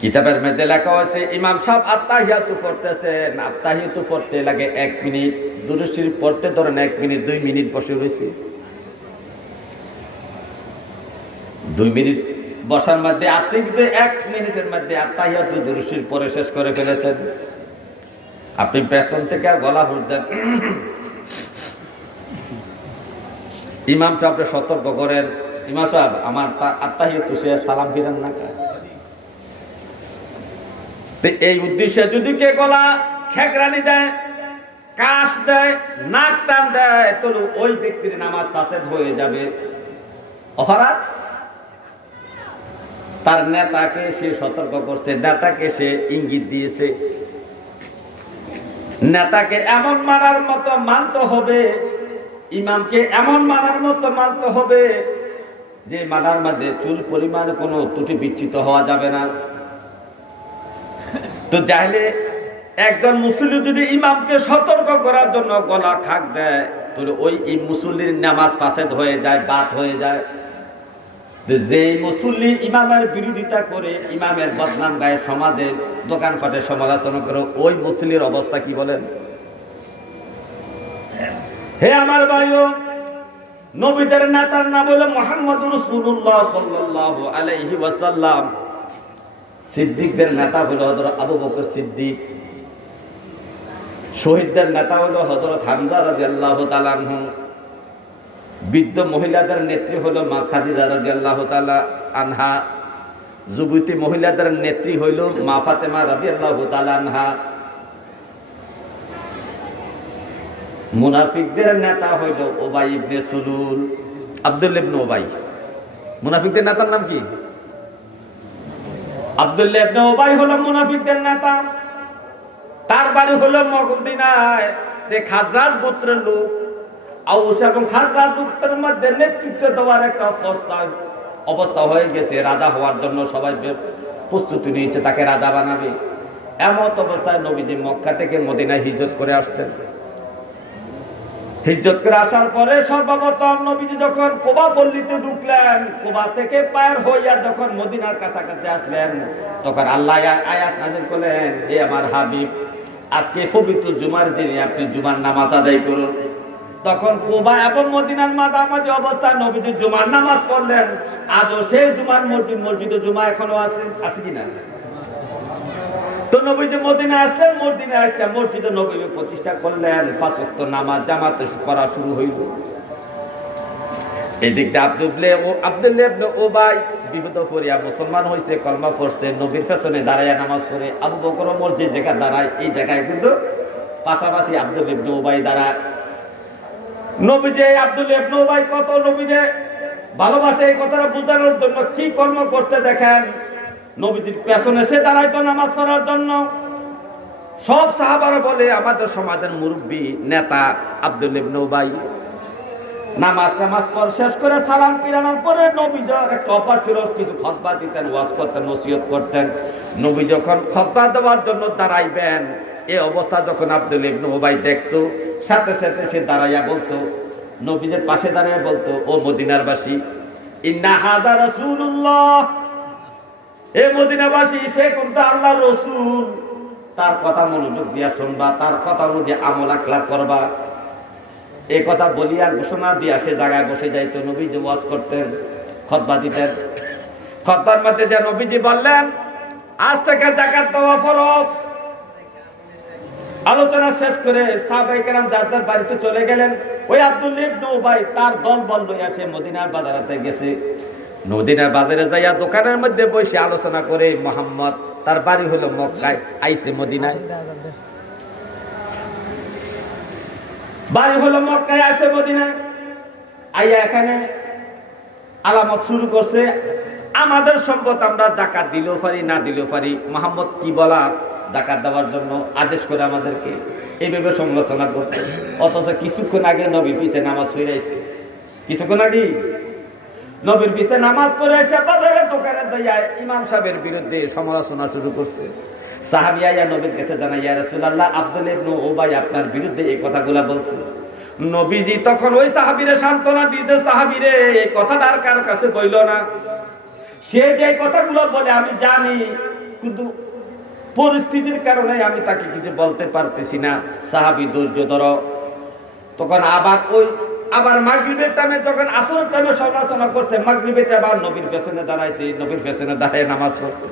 কিতাবের মধ্যে লেখা আছে ইমাম সাহেব আত্তাহিয়াতু পড়তেছেন, আত্তাহিয়াতু পড়তে লাগে 1 মিনিট, দুরূদ শরীফ পড়তে ধরেন 1 মিনিট 2 মিনিট বসে রয়েছে। 2 মিনিট বসার মধ্যে আপনি কিন্তু 1 মিনিটের মধ্যে আত্তাহিয়াতু দুরূদ শরীফ পড়ে শেষ করে ফেলেছেন। আপনি পেছন থেকে গলা ভরতেন, ইমাম সাহেবকে সতর্ক করেন, ইমাম সাহেব আমার আত্তাহিয়াতু শেষ, সালাম ফিরান না। এই উদ্দেশ্যে যদি কে গলা খেকরানি দেয়, কাশ দেয়, নাক টান দেয়, তাহলে ওই ব্যক্তির নামাজ ফাসেদ হয়ে যাবে। অপরাধ তার নেতাকে সে সতর্ক করছে, নেতাকে সে ইঙ্গিত দিয়েছে, নেতাকে এমন মানার মতো মানতে হবে, ইমামকে এমন মানার মতো মানতে হবে যে মানার মধ্যে চুল পরিমাণ কোনো ত্রুটি বিচ্যুত হওয়া যাবে না। তো চাইলে একজন মুসল্লি যদি ইমামকে সতর্ক করার জন্য গলা খাক দেয়, তাহলে ওই মুসল্লির নামাজ ফাসেদ হয়ে যায়, বাদ হয়ে যায়। যে মুসল্লি ইমামের বিরোধিতা করে, ইমামের বদনাম গায়ে, সমাজে দোকানপাটে সমালোচনা করে, ওই মুসল্লির অবস্থা কি বলেন? হে আমার ভাইও, নবীদের নেতার নাম হলো মুহাম্মদুর রাসূলুল্লাহ সাল্লাল্লাহু আলাইহি ওয়াসাল্লাম। সিদ্দিকদের নেতা হলো হযরত আবু বকর সিদ্দিক, শহীদদের নেতা হলো হযরত হামজা রাদিয়াল্লাহু তাআলা আনহু, বৃদ্ধ মহিলাদের নেত্রী হলো মা খাদিজা রাদিয়াল্লাহু তাআলা আনহা, যুবতী মহিলাদের নেত্রী হইল মা ফাতেমা রাদিয়াল্লাহু তাআলা আনহা, মুনাফিকদের নেতা হইল উবাই ইবনে সুলুল, আব্দুল্লাহ ইবনে উবাই। মুনাফিকদের নেতার নাম কি? আব্দুল্লাহ ইবনে উবাই হলো মুনাফিকদের নেতা। তার বাড়ি হলো মদিনায়। খাজরাজ গোত্রের লোক, আউস এবং খাজরাজ গোত্রের মধ্যে নেতৃত্ব দেওয়ার একটা অবস্থা হয়ে গেছে। রাজা হওয়ার জন্য সবাই প্রস্তুতি নিয়েছে, তাকে রাজা বানাবে। এমন অবস্থায় নবীজি মক্কা থেকে মদিনায় হিজরত করে আসছেন। হিজরত করে আসার পরে সর্বপ্রথম নবীজি যখন কুবা পল্লীতে ঢুকলেন, কুবা থেকে পার হইয়া যখন মদিনার কাছাকাছি আসলেন, তখন আল্লাহ আয়াত নাযিল করলেন, হে আমার হাবিব, আজকে পবিত্র জুমার দিনে আপনি জুমার নামাজ আদায় করুন। তখন কুবা এবং মদিনার মাঝামাঝি অবস্থায় নবীজি জুমার নামাজ পড়লেন। আজও সেই জুমার মসজিদে জুমা এখনো আছে কিনা? তো নবীজি মদিনা আসলেন, মদিনা এসে মসজিদে নববী প্রতিষ্ঠা করলেন। 5 ওয়াক্ত নামাজ জামাতে পড়া শুরু হইল। এদিকটা আব্দুল্লাহ ইবনে উবাই বিপদ পড়িয়া মুসলমান হয়েছে, কলমা পড়ছে, নবীর পেছনে দাঁড়াইয়া নামাজ পড়ে। আবু বকর মসজিদ জায়গায় দাঁড়ায়, এই জায়গায় কিন্তু পাশাপাশি আব্দুল্লাহ ইবনে উবাই দাঁড়ায়। নবীজি আব্দুল্লাহ ইবনে উবাই কত নবীজি ভালোবাসে, এই কথাটা বোঝানোর জন্য কি কর্ম করতে দেখেন। নবীজির পেছনে সে দাঁড়াইতো নামাজ পড়ার জন্য। সব সাহাবারা বলে আমাদের সমাজের মুরব্বী নেতা আব্দুল্লাহ ইবনে উবাই। নামাজ পড় শেষ করে সালাম ফিরানোর পরে নবীজির একটা অভ্যাস ছিল, কিছু খুতবা দিতেন, ওয়াজ করতেন, নসিহত করতেন। নবী যখন খুতবা দেওয়ার জন্য দাঁড়াইবেন, এই অবস্থা যখন আব্দুল্লাহ ইবনে উবাই দেখতো, সাথে সাথে সে দাঁড়াইয়া বলতো, নবীজির পাশে দাঁড়াইয়া বলতো, ও মদিনার বাসী, ইন্না হাযা রাসূলুল্লাহ, এ মদিনাবাসী, সে কিন্তু আল্লাহর রাসূল, তার কথা মনোযোগ দিয়া শুনবা, তার কথা অনুযায়ী আমল আখলাক করবা। এই কথা বলিয়া ঘোষণা দিয়া সে জায়গায় বসে যাইতো। নবীজি ওয়াজ করতেন, খুতবা দিতেন। খুতবার মধ্যে যে নবীজি বললেন, আজ থেকে যাকাত দেওয়া ফরজ। আলোচনা শেষ করে সাহাবায়ে কেরাম যাদের বাড়িতে চলে গেলেন। ওই আব্দুল্লাহ ইবনে উবাই তার দলবল লইয়া সে মদিনার বাজারেতে গেছে। মদিনার বাজারে যাইয়া দোকানের মধ্যে বসে আলোচনা করে, মুহাম্মদ তার বাড়ি হলো মক্কায়, আইছে মদিনায়, বাড়ি হলো মক্কায়, আইছে মদিনায়, আইয়া এখানে আলামত শুরু করছে, আমাদের সম্পদ আমরা যাকাত দিলেও পারি, না দিলেও পারি। মুহাম্মদ কি বলা যাকাত দেওয়ার জন্য আদেশ করে আমাদেরকে, এইভাবে সমালোচনা করছে। অথচ কিছুক্ষণ আগে নবী পিছে নামাজ পড়াইছে, কিছুক্ষণ আগে নবীর পিছে নামাজ পড়ে এসে বাজারের দোকানে যাইয়া ইমাম সাহেবের বিরুদ্ধে সমালোচনা শুরু করছে। সাহাবী আইয়া নবীর কাছে জানায়, ইয়া রাসূলুল্লাহ, আব্দুল্লাহ ইবনে উবাই আপনার বিরুদ্ধে এই কথাগুলা বলছে। নবীজি তখন ওই সাহাবীরে সান্ত্বনা দিতে, সাহাবীরে এই কথাটা আর কার কাছে বইল না, সে যে কথাগুলো বলে আমি জানি, কিন্তু পরিস্থিতির কারণে আমি তাকে কিছু বলতে পারতেছি না। সাহাবী ধৈর্য ধরো। তখন আবার মাগরিবের টাইমে, যখন আসরের টাইমে সমালোচনা করছে, মাগরিবের আবার নবীর পেছনে দাঁড়াইছে, নবীর পেছনে দাঁড়ায় নামাজ পড়ছে।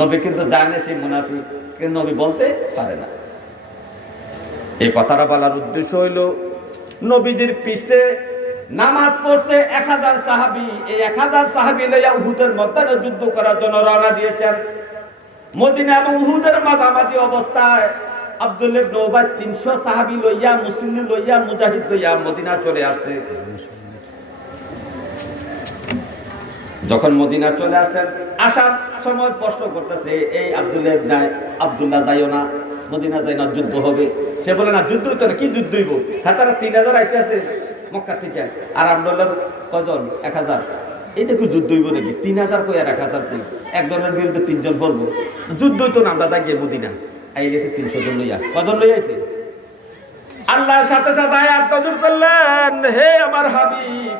নবী কিন্তু জানে সে মুনাফিক, কিন্তু নবী বলতে পারে না। এই কথাটা বলার উদ্দেশ্য হইল, নবীজির পিছে নামাজ পড়ছে 1000 সাহাবী। এই 1000 সাহাবী লইয়া উহুদের ময়দানে যুদ্ধ করার জন্য রওনা দিয়েছেন। মদিনা এবং উহুদের মাঝামাঝি অবস্থায় আব্দুল্লাহ ইবনে উবাই 300 সাহাবী লইয়া, মুসলিম লইয়া, মুজাহিদ লইয়া মদিনা চলে আসছে। যখন মদিনা চলে আসলেন, আসার সময় প্রশ্ন করতেছে, এই আব্দুল্লাহ যাইও না, মদিনা যাই না, যুদ্ধ হবে। সে বলে না, যুদ্ধ হইতো না, কি যুদ্ধ হইব? তারা 3000 আইতে আছে মক্কা থেকে, আর আমরা কয়জন? 1000। এইটা কি যুদ্ধ হইব নাকি? 3000 কই আর 1000 কই? একজনের বিরুদ্ধে 3 জন পড়বো? যুদ্ধ হইতো না, আমরা যাই গিয়ে মদিনা। আইলেছে 300 জন লইয়া। কজন লইয়া আইছে? আল্লাহর সাথে সাথে আয়াত নাযিল করলেন, হে আমার হাবিব,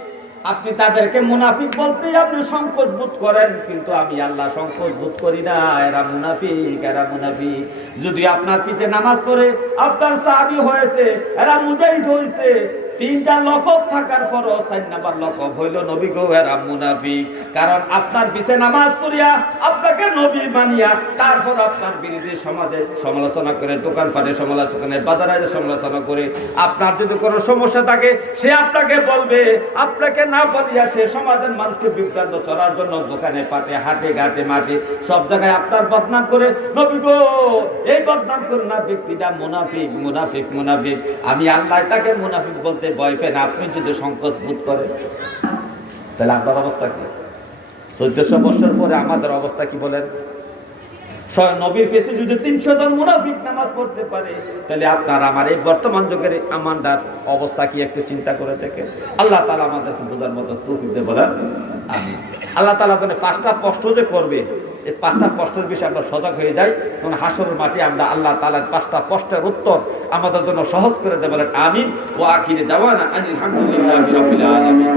আপনি তাদেরকে মুনাফিক বলতে আপনি সংকোচ বোধ করেন, কিন্তু আমি আল্লাহ সংকোচ বোধ করি না। এরা মুনাফিক, এরা মুনাফিক। যদি আপনার পিছে নামাজ পড়ে আপনার সাহাবী হয়েছে, এরা মুজাহিদ হয়েছে, 3টা লকব থাকার পরও 4 নাম্বার লকব হইল নবী গো, এরা মুনাফিক। কারণ আপনার পিছে নামাজ পড়িয়া, আপনাকে নবী মানিয়া, তারপর আপনার বিরোধী সমাজে সমালোচনা করে, দোকানপাটে সমালোচনা করে, বাজারে সমালোচনা করে, আপনার যদি কোনো সমস্যা থাকে সে আপনাকে বলবে। আপনাকে না বলিয়া সে সমাজের মানুষকে বিভ্রান্ত করার জন্য দোকানে পাটে, হাটে ঘাটে মাঠে সব জায়গায় আপনার বদনাম করে। নবী গো, এই বদনাম করে না ব্যক্তিটা মুনাফিক, মুনাফিক, মুনাফিক। আমি আল্লাহ তাকে মুনাফিক বলতে ভয় পেন। আপনি যদি সংকোচ বোধ করেন, তাহলে আপনার অবস্থা কি? 1400 বছর পরে আমাদের অবস্থা কি বলেন? নবীর পেছে যদি 300 জন মুনাফিক নামাজ পড়তে পারে, তাহলে আপনার আমার এই বর্তমান যুগের আমাদের অবস্থা কি একটু চিন্তা করে দেখেন। আল্লাহ তাআলা আমাদেরকে বোঝার মতো তৌফিক দেন, বলেন আমিন। আল্লাহ তাআলা যেন 5টা প্রশ্ন যে করবে, এই 5টা প্রশ্নের বিষয়ে আমরা সজাগ হয়ে যাই, এবং হাসরের মাঠে আমরা আল্লাহ তাআলার 5টা প্রশ্নের উত্তর আমাদের জন্য সহজ করে দেন, বলেন আমিন। ওয়া আখিরি দাওয়ানা আলহামদুলিল্লাহি রাব্বিল আলামিন।